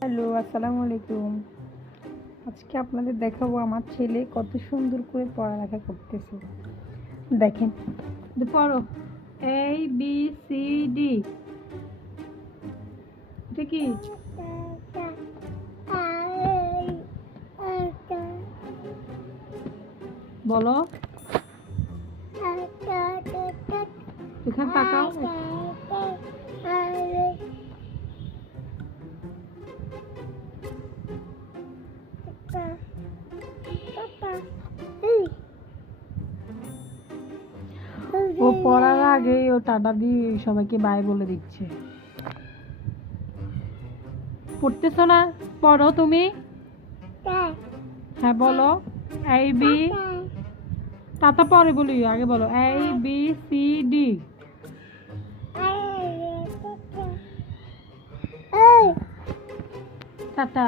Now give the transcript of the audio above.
Hello, আসসালামু আলাইকুম। আজকে আপনাদের দেখাবো আমার ছেলে কত সুন্দর করে পড়ালেখা করতেছে। দেখেন, পড়ো ABCD। এটা কি? বলো, এখানে তাকাও। ও পড়ার আগেই ও টাটা দিয়ে সবাইকে বাই বলে দিচ্ছে। পড়তেছো না? পড়ো তুমি। হ্যাঁ বলো, AB। টাটা পরে বলি, আগে বলো ABCD। টাটা।